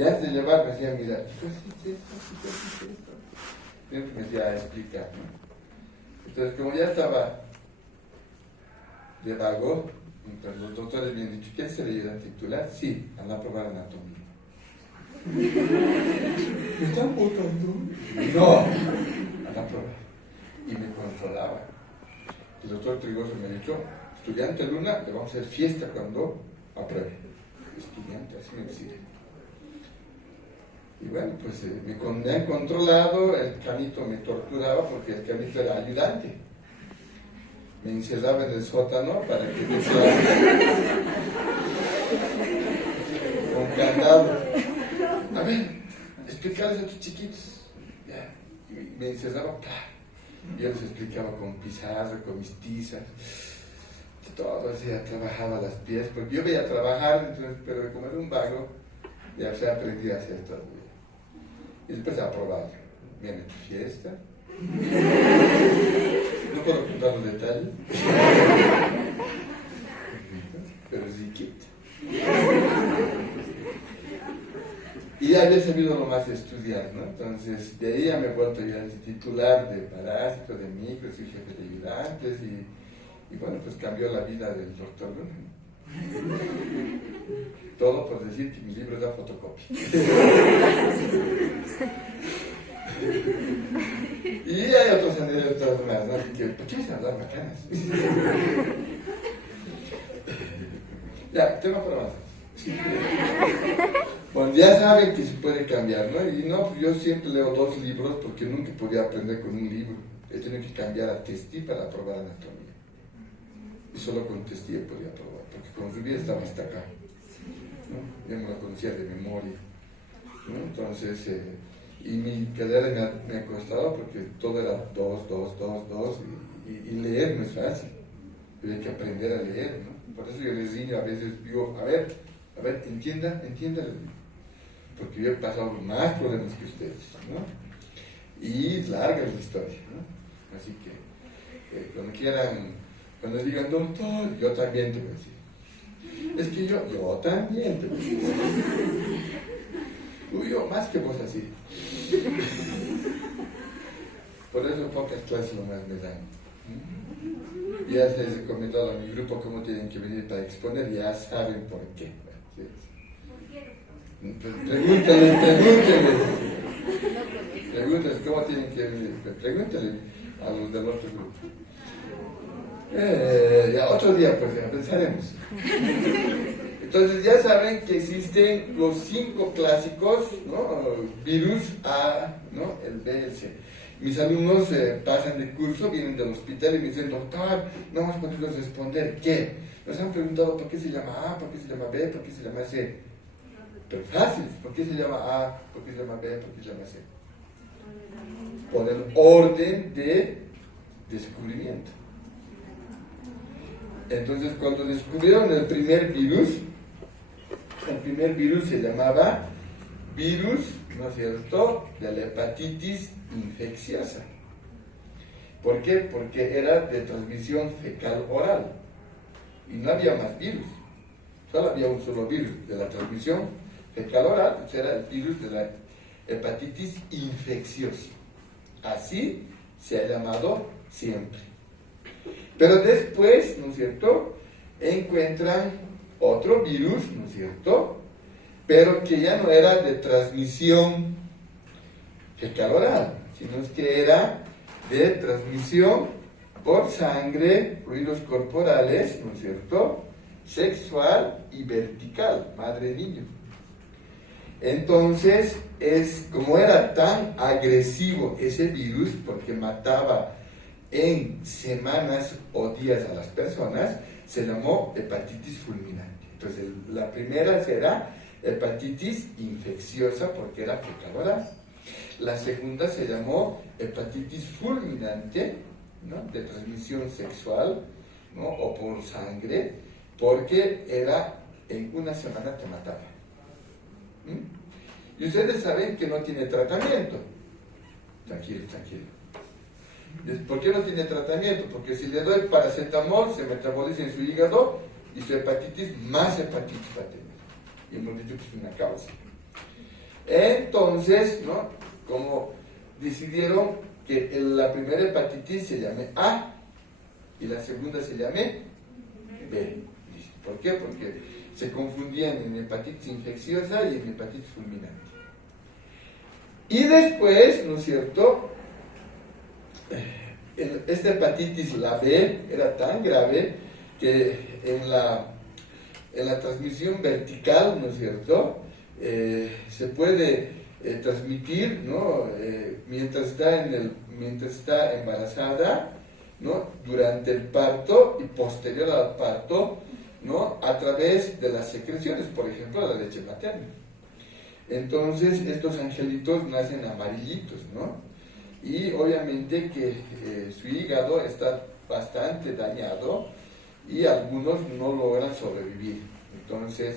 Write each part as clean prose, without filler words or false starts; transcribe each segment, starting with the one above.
Y antes de llevar me decía, mira, siempre me decía a explicar, ¿no? Entonces, como ya estaba de vago, entonces los doctores me han dicho, ¿quieres ser ayudante titular? Sí, anda a probar anatomía. ¿Me están votando? No, anda a probar. Y me controlaba. El doctor Trigoso me ha dicho, estudiante Luna, le vamos a hacer fiesta cuando apruebe. Estudiante, así me decía. Y bueno, pues me han controlado, el Canito me torturaba porque el Canito era ayudante. Me encerraba en el sótano para que me con candado. A ver, explicarles a tus chiquitos. Ya. Y me encerraba, y yo les explicaba con pizarra, con mis tizas. Todo así, trabajaba las piezas, porque yo veía trabajar, entonces, pero como era un vago, ya se aprendí a hacer todo. Y después a probar. Me han hecho fiesta. No puedo contar los detalles. Pero sí quita. Y ya había sabido lo más de estudiar, ¿no? Entonces, de ahí ya me he vuelto ya titular de parásito, de micros y jefe de ayudantes. Y bueno, pues cambió la vida del doctor Luna, ¿no? Todo por decir que mi libro es la fotocopia. Y hay otros anécdotas más, ¿no? Así que, ¿por qué me hacen hablar bacanas? Ya, tema para avanzar. Bueno, ya saben que se puede cambiar, ¿no? Y no, pues yo siempre leo 2 libros porque nunca podía aprender con un libro. He tenido que cambiar a Testí para probar anatomía. Y solo con Testí podía probar, porque con Rubí estaba hasta acá, ¿no? Yo me la conocía de memoria, ¿no? Entonces, y mi carrera me ha costado porque todo era 2, y leer no es fácil. Pero hay que aprender a leer, ¿no? Por eso yo les digo a veces, digo, a ver, entiéndalo, porque yo he pasado más problemas que ustedes, ¿no? Y larga la historia, ¿no? Así que, cuando quieran, cuando digan, doctor, yo también te voy a decir. Es que yo también te voy a decir. Yo más que vos así. Por eso pocas clases nomás me dan. Ya les he recomendado a mi grupo cómo tienen que venir para exponer, ya saben por qué. Pregúntales cómo tienen que venir. Pregúntale a los del otro grupo. Ya otro día, pues ya pensaremos. Entonces ya saben que existen los 5 clásicos, ¿no? Virus A, ¿no? El B, el C. Mis alumnos pasan de curso, vienen del hospital y me dicen, doctor, no hemos podido responder. ¿Qué? Nos han preguntado por qué se llama A, por qué se llama B, por qué se llama C. Pero fácil, ¿por qué se llama A, por qué se llama B, por qué se llama C? Por el orden de descubrimiento. Entonces, cuando descubrieron el primer virus se llamaba virus, ¿no es cierto?, de la hepatitis infecciosa. ¿Por qué? Porque era de transmisión fecal-oral y no había más virus, solo había un solo virus de la transmisión fecal-oral, entonces era el virus de la hepatitis infecciosa. Así se ha llamado siempre. Pero después, ¿no es cierto?, encuentran otro virus, ¿no es cierto?, pero que ya no era de transmisión fecal-oral, sino que era de transmisión por sangre, fluidos corporales, ¿no es cierto?, sexual y vertical, madre-niño. Entonces, como era tan agresivo ese virus, porque mataba en semanas o días a las personas, se llamó hepatitis fulminante. Entonces, la primera será hepatitis infecciosa porque era fecal-oral. La segunda se llamó hepatitis fulminante, ¿no?, de transmisión sexual, ¿no?, o por sangre, porque era en una semana te mataba. Y ustedes saben que no tiene tratamiento. Tranquilo. ¿Por qué no tiene tratamiento? Porque si le doy paracetamol, se metaboliza en su hígado y su hepatitis, más hepatitis va a tener. Y hemos dicho que es una causa. Entonces, ¿no? Como decidieron que la primera hepatitis se llame A y la segunda se llame B. ¿Por qué? Porque se confundían en hepatitis infecciosa y en hepatitis fulminante. Y después, ¿no es cierto?, esta hepatitis, la B, era tan grave que en la transmisión vertical, ¿no es cierto?, se puede transmitir, ¿no?, mientras está embarazada, ¿no?, durante el parto y posterior al parto, ¿no?, a través de las secreciones, por ejemplo, la leche materna. Entonces, estos angelitos nacen amarillitos, ¿no? Y obviamente que su hígado está bastante dañado y algunos no logran sobrevivir. Entonces,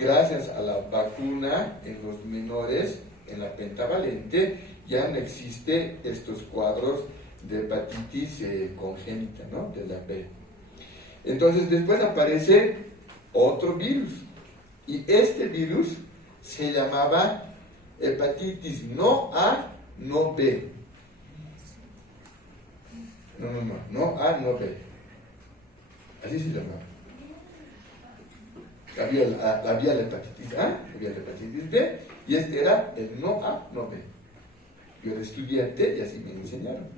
gracias a la vacuna en los menores, en la pentavalente, ya no existe estos cuadros de hepatitis congénita, ¿no?, de la B. Entonces, después aparece otro virus, y este virus se llamaba hepatitis no A, no B. No A, no B. Así se llamaba. Había la hepatitis A, había la hepatitis B, y este era el no A, no B. Yo era estudiante y así me enseñaron.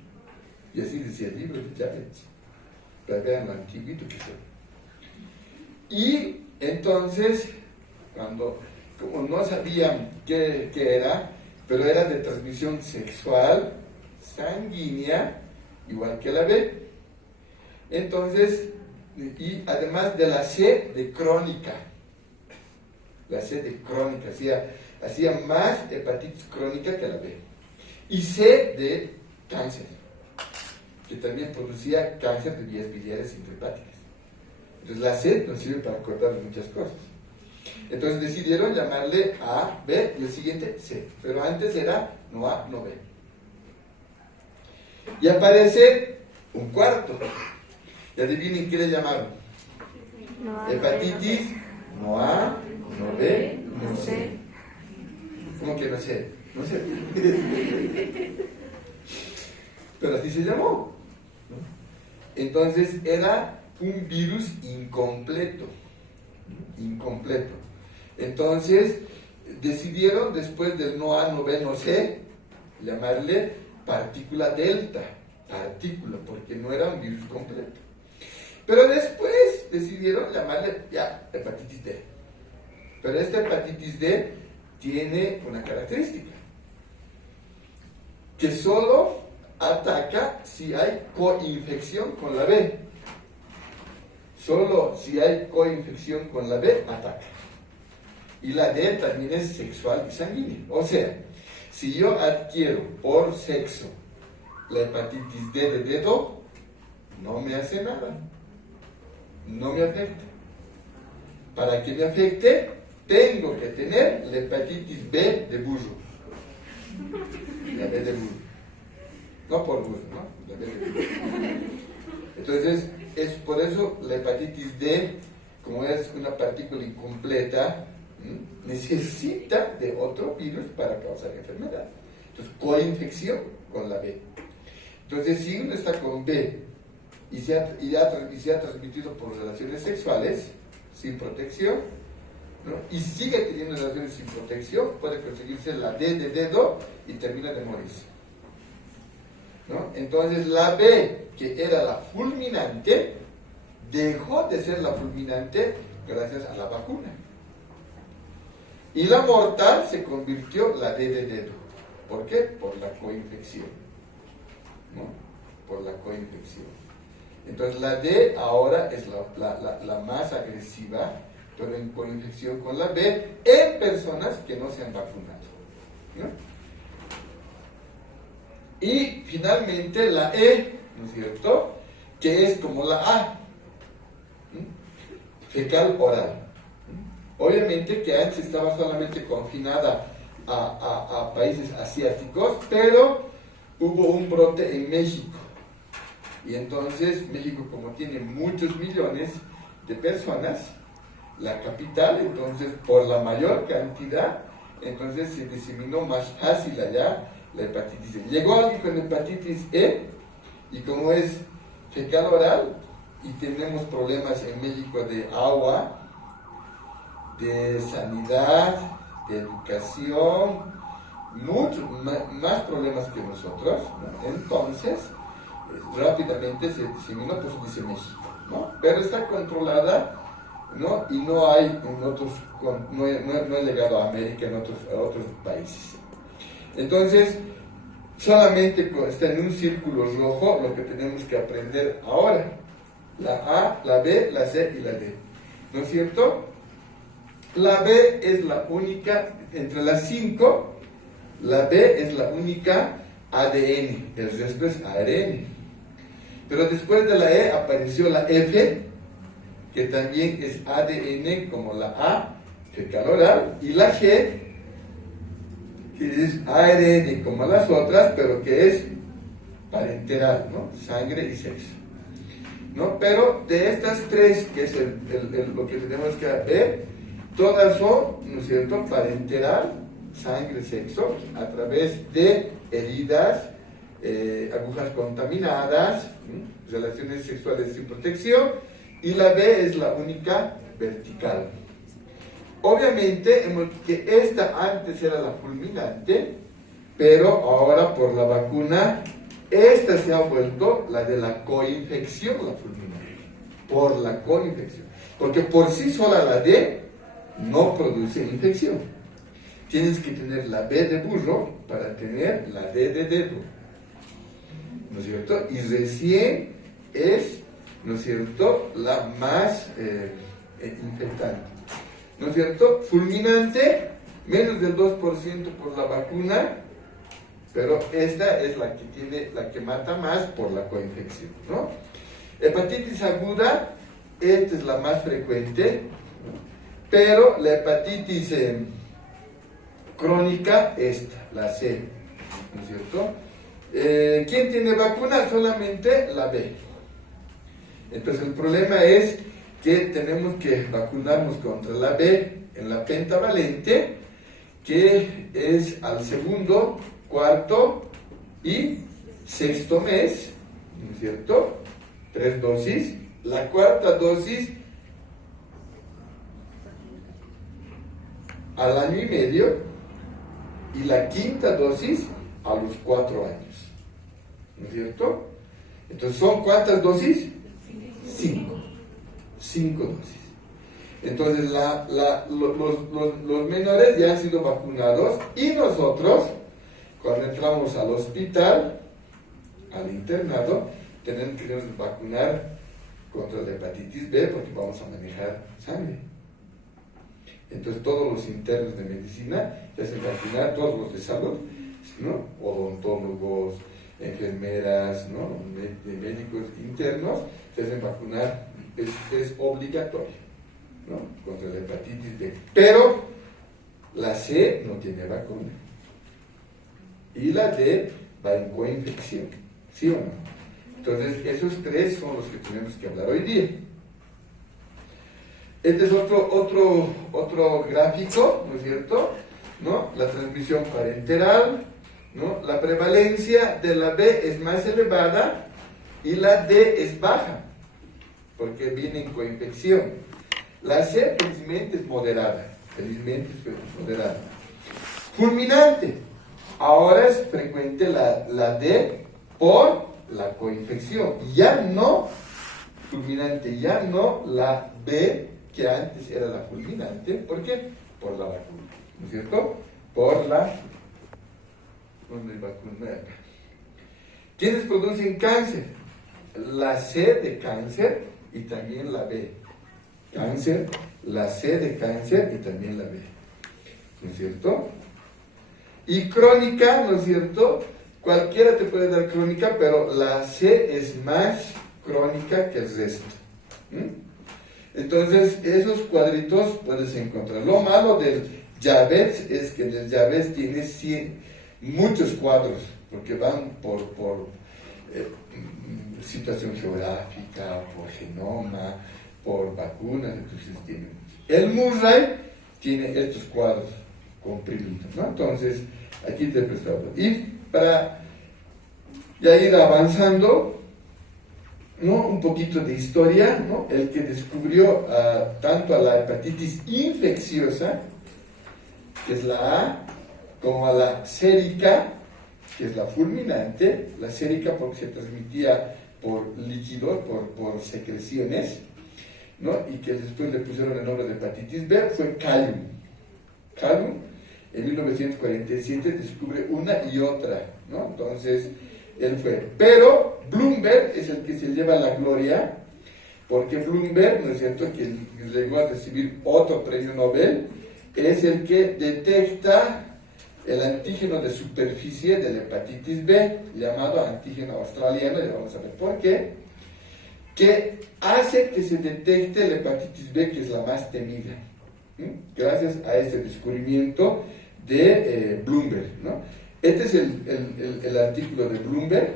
Y así decía el libro de Javits, para ver lo antiguito que fue. Y entonces, como no sabían qué era, pero era de transmisión sexual, sanguínea, igual que la B. Entonces, y además de la C de crónica, la C de crónica, hacía más hepatitis crónica que la B. Y C de cáncer, que también producía cáncer de vías biliares intrahepáticas. Entonces la C nos sirve para acordar muchas cosas. Entonces decidieron llamarle A, B y el siguiente C, pero antes era no A, no B. Y aparece un cuarto. Y adivinen qué le llamaron. Hepatitis no A, no B, no C. ¿Cómo que no sé? No sé. Pero así se llamó. Entonces era un virus incompleto. Entonces decidieron, después del no A, no B, no C, llamarle partícula delta, porque no era un virus completo. Pero después decidieron llamarle ya hepatitis D. Pero esta hepatitis D tiene una característica, que solo ataca si hay coinfección con la B. Solo si hay coinfección con la B, ataca. Y la D también es sexual y sanguínea. O sea, si yo adquiero por sexo la hepatitis D de dedo, no me hace nada. No me afecta. Para que me afecte, tengo que tener la hepatitis B de burro. La B de burro. No por burro, ¿no? La B de burro. Entonces, es por eso la hepatitis D, como es una partícula incompleta, necesita de otro virus para causar enfermedad. Entonces, coinfección con la B. Entonces, si uno está con B y se ha transmitido por relaciones sexuales sin protección, ¿no?, y sigue teniendo relaciones sin protección, puede conseguirse la D de dedo y termina de morirse, ¿no? Entonces la B, que era la fulminante, dejó de ser la fulminante gracias a la vacuna. Y la mortal se convirtió la D de dedo. ¿Por qué? Por la coinfección, ¿no? Por la coinfección. Entonces la D ahora es la más agresiva, pero en coinfección con la B en personas que no se han vacunado, ¿no? Y finalmente la E, ¿no es cierto?, que es como la A, fecal oral. Obviamente que antes estaba solamente confinada a países asiáticos, pero hubo un brote en México. Y entonces México, como tiene muchos millones de personas, la capital, entonces por la mayor cantidad entonces se diseminó más fácil allá la hepatitis E. Llegó alguien con hepatitis E, y como es fecal oral, y tenemos problemas en México de agua, de sanidad, de educación, muchos más problemas que nosotros, ¿no? Entonces rápidamente se diseminó, pues dice México, ¿no? Pero está controlada, ¿no? Y no hay en otros, no ha llegado a América, a otros países. Entonces solamente está en un círculo rojo lo que tenemos que aprender ahora: la A, la B, la C y la D, ¿no es cierto? La B es la única, entre las 5, la B es la única ADN, el resto es ARN. Pero después de la E apareció la F, que también es ADN como la A, fecal oral, y la G, que es ARN como las otras, pero que es parenteral, ¿no? Sangre y sexo, ¿no? Pero de estas tres, que es lo que tenemos que ver, todas son, ¿no es cierto?, parenteral, sangre, sexo, a través de heridas, agujas contaminadas, relaciones sexuales sin protección, y la B es la única vertical. Obviamente, que esta antes era la fulminante, pero ahora por la vacuna, esta se ha vuelto la de la coinfección, la fulminante, por la coinfección. Porque por sí sola la D no produce infección. Tienes que tener la B de burro para tener la D de dedo, ¿no es cierto? Y recién es, ¿no es cierto?, la más infectante, ¿no es cierto? Fulminante, menos del 2% por la vacuna, pero esta es la que mata más por la coinfección, ¿no? Hepatitis aguda, esta es la más frecuente, pero la hepatitis crónica, esta, la C, ¿no es cierto? ¿Quién tiene vacuna? Solamente la B. Entonces el problema es que tenemos que vacunarnos contra la B en la pentavalente, que es al segundo, cuarto y sexto mes, ¿no es cierto? 3 dosis. La cuarta dosis al año y medio, y la quinta dosis a los 4 años, ¿no es cierto? Entonces, ¿son cuántas dosis? 5 dosis. Entonces, los menores ya han sido vacunados, y nosotros, cuando entramos al hospital, al internado, tenemos que vacunar contra la hepatitis B, porque vamos a manejar sangre. Entonces todos los internos de medicina se hacen vacunar, todos los de salud, ¿no? Odontólogos, enfermeras, ¿no? Médicos internos se hacen vacunar, es obligatorio, ¿no?, contra la hepatitis B. Pero la C no tiene vacuna, y la D va en coinfección, ¿sí o no? Entonces esos tres son los que tenemos que hablar hoy día. Este es otro gráfico, ¿no es cierto?, ¿no? La transmisión parenteral, ¿no? La prevalencia de la B es más elevada y la D es baja, porque viene en coinfección. La C felizmente es moderada, Fulminante, ahora es frecuente la D por la coinfección, ya no fulminante, ya no la B, que antes era la fulminante. ¿Por qué? Por la vacuna, ¿no es cierto? Por la vacuna. ¿Quiénes producen cáncer? La C de cáncer y también la B. Cáncer, la C de cáncer y también la B, ¿no es cierto? Y crónica, ¿no es cierto? Cualquiera te puede dar crónica, pero la C es más crónica que el resto. Entonces, esos cuadritos puedes encontrar. Lo malo del diabetes es que el diabetes tiene muchos cuadros, porque van por situación geográfica, por genoma, por vacunas. Entonces el Murray tiene estos cuadros: comprimido, ¿no? Entonces, aquí te he prestado. Y para ya ir avanzando, ¿no? Un poquito de historia, ¿no? El que descubrió tanto a la hepatitis infecciosa, que es la A, como a la sérica, que es la fulminante. La sérica porque se transmitía por líquidos, por secreciones, ¿no? Y que después le pusieron el nombre de hepatitis B, fue Callum. Callum, en 1947, descubre una y otra, ¿no? Entonces, él fue. Pero Bloomberg es el que se lleva la gloria, porque Bloomberg, ¿no es cierto?, que llegó a recibir otro premio Nobel, es el que detecta el antígeno de superficie de la hepatitis B, llamado antígeno australiano, ya vamos a ver por qué, que hace que se detecte la hepatitis B, que es la más temida, gracias a este descubrimiento de Bloomberg, ¿no? Este es el artículo de Bloomberg,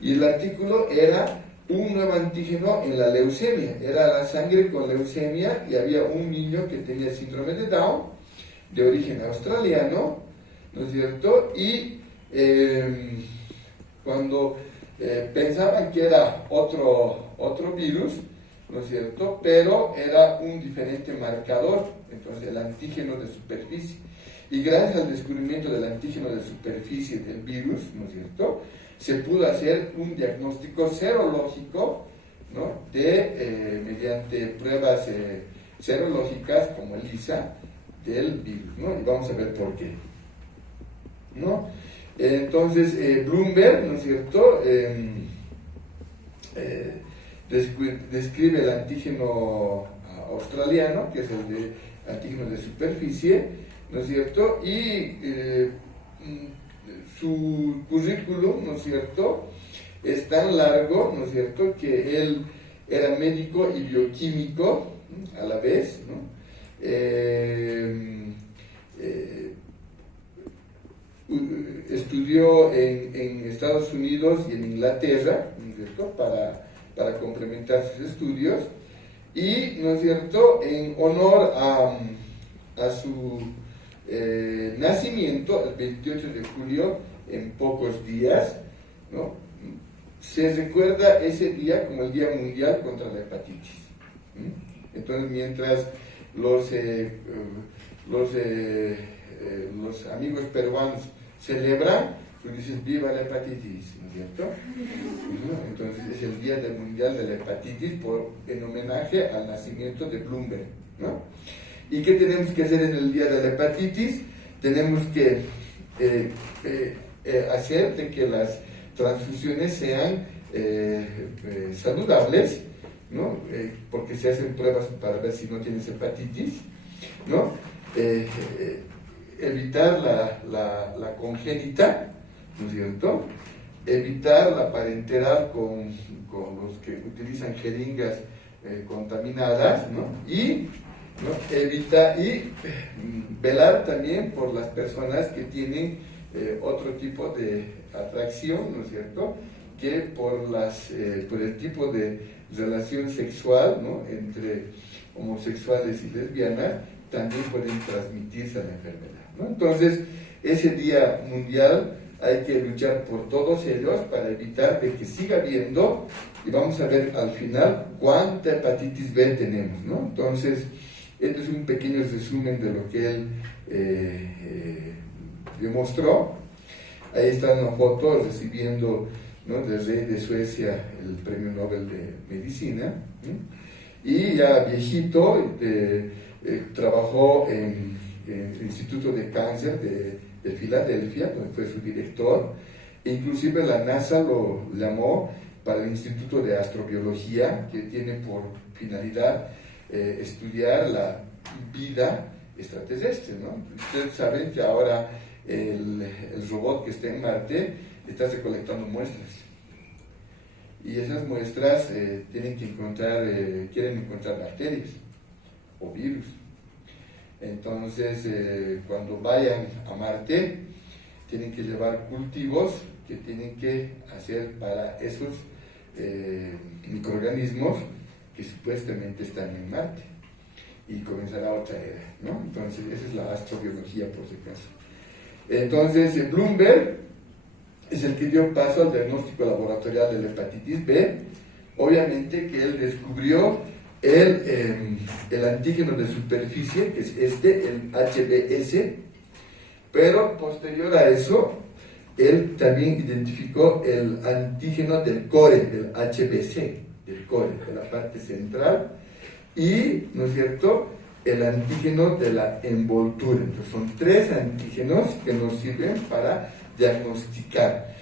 y el artículo era un nuevo antígeno en la leucemia, era la sangre con leucemia, y había un niño que tenía síndrome de Down, de origen australiano, ¿no es cierto? Y cuando pensaban que era otro virus, ¿no es cierto?, pero era un diferente marcador, entonces el antígeno de superficie. Y gracias al descubrimiento del antígeno de superficie del virus, ¿no es cierto?, se pudo hacer un diagnóstico serológico, ¿no?, mediante pruebas serológicas como ELISA del virus, ¿no? Y vamos a ver por qué, ¿no? Entonces, Bloomberg, ¿no es cierto?, describe el antígeno australiano, que es el de antígeno de superficie, ¿no es cierto?, y su currículum, ¿no es cierto?, es tan largo, ¿no es cierto?, que él era médico y bioquímico a la vez, ¿no? Estudió en Estados Unidos y en Inglaterra, ¿no es cierto?, para complementar sus estudios, y, ¿no es cierto?, en honor a su nacimiento, el 28 de julio, en pocos días, ¿no?, se recuerda ese día como el Día Mundial contra la Hepatitis. Entonces, mientras los amigos peruanos celebran, tú dices viva la hepatitis, ¿no es cierto? Entonces es el Día Mundial de la Hepatitis en homenaje al nacimiento de Bloomberg, ¿no? ¿Y qué tenemos que hacer en el Día de la Hepatitis? Tenemos que hacer de que las transfusiones sean saludables, ¿no? Porque se hacen pruebas para ver si no tienes hepatitis, ¿no? Evitar la congénita, ¿no es cierto?, evitar la parenteral con los que utilizan jeringas contaminadas, ¿no? Y velar también por las personas que tienen otro tipo de atracción, ¿no es cierto?, que por el tipo de relación sexual, ¿no?, entre homosexuales y lesbianas, también pueden transmitirse a la enfermedad, ¿no? Entonces, ese Día Mundial hay que luchar por todos ellos para evitar de que siga habiendo, y vamos a ver al final cuánta hepatitis B tenemos, ¿no? Entonces, este es un pequeño resumen de lo que él demostró. Ahí está una foto recibiendo, ¿no?, del rey de Suecia el premio Nobel de Medicina, ¿no? Y ya viejito, trabajó en el Instituto de Cáncer de Filadelfia, donde fue su director. Inclusive la NASA lo llamó para el Instituto de Astrobiología, que tiene por finalidad estudiar la vida extraterrestre, ¿no? Ustedes saben que ahora el robot que está en Marte está recolectando muestras, y esas muestras quieren encontrar bacterias o virus. Entonces, cuando vayan a Marte, tienen que llevar cultivos que tienen que hacer para esos microorganismos que supuestamente están en Marte. y comenzará otra era, ¿no? Entonces, esa es la astrobiología, por si acaso. Entonces, Bloomberg es el que dio paso al diagnóstico laboratorial de la hepatitis B. Obviamente que él descubrió el antígeno de superficie, que es el HBS, pero posterior a eso, él también identificó el antígeno del core, del HBC, del core, de la parte central, y, ¿no es cierto?, el antígeno de la envoltura. Entonces, son 3 antígenos que nos sirven para diagnosticar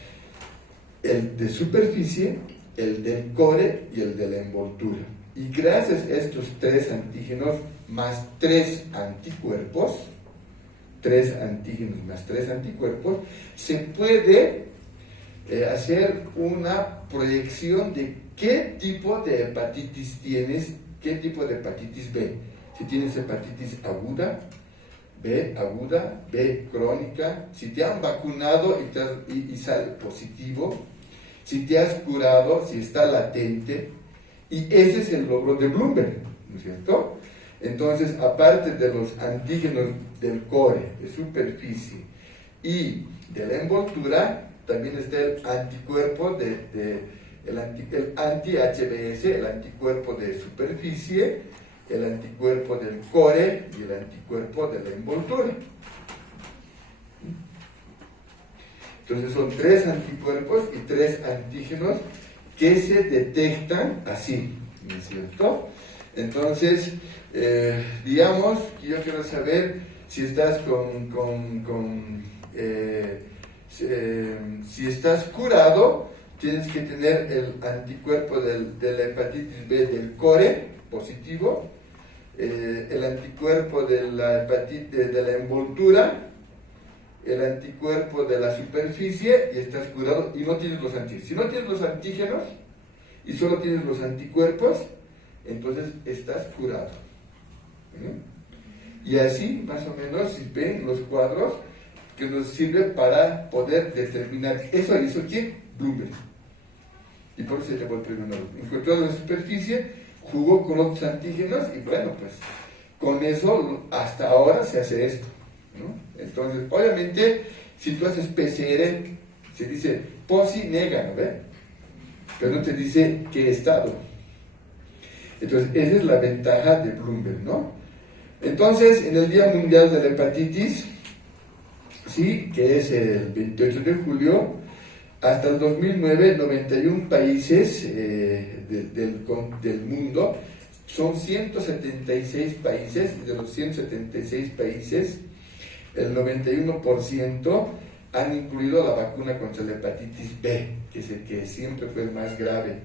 el de superficie, el del core y el de la envoltura. Y gracias a estos 3 antígenos más 3 anticuerpos, 3 antígenos más 3 anticuerpos, se puede hacer una proyección de qué tipo de hepatitis tienes, qué tipo de hepatitis B. Si tienes hepatitis aguda, B crónica, si te han vacunado y sale positivo, si te has curado, si está latente, y ese es el logro de Bloomberg, ¿no es cierto? Entonces, aparte de los antígenos del core, de superficie y de la envoltura, también está el anticuerpo el anti-HBS, el anticuerpo de superficie, el anticuerpo del core y el anticuerpo de la envoltura. Entonces son 3 anticuerpos y 3 antígenos que se detectan así, ¿no es cierto? Entonces, digamos que yo quiero saber si estás si estás curado, tienes que tener el anticuerpo de la hepatitis B del core positivo, el anticuerpo de la hepatitis de la envoltura, el anticuerpo de la superficie, y estás curado y no tienes los antígenos. Si no tienes los antígenos y solo tienes los anticuerpos, entonces estás curado. Y así, más o menos, si ven los cuadros que nos sirven para poder determinar eso hizo quién, Bloomberg. Y por eso se llevó el premio Nobel. Encontró la superficie, jugó con otros antígenos y bueno, pues con eso hasta ahora se hace esto, ¿no? Entonces, obviamente, si tú haces PCR, se dice posi nega, ¿no ve? Pero no te dice qué estado. Entonces, esa es la ventaja de Bloomberg, ¿no? Entonces, en el Día Mundial de la Hepatitis, sí, que es el 28 de julio, hasta el 2009, 91 países del mundo, son 176 países, y de los 176 países, el 91% han incluido la vacuna contra la hepatitis B, que es el que siempre fue el más grave.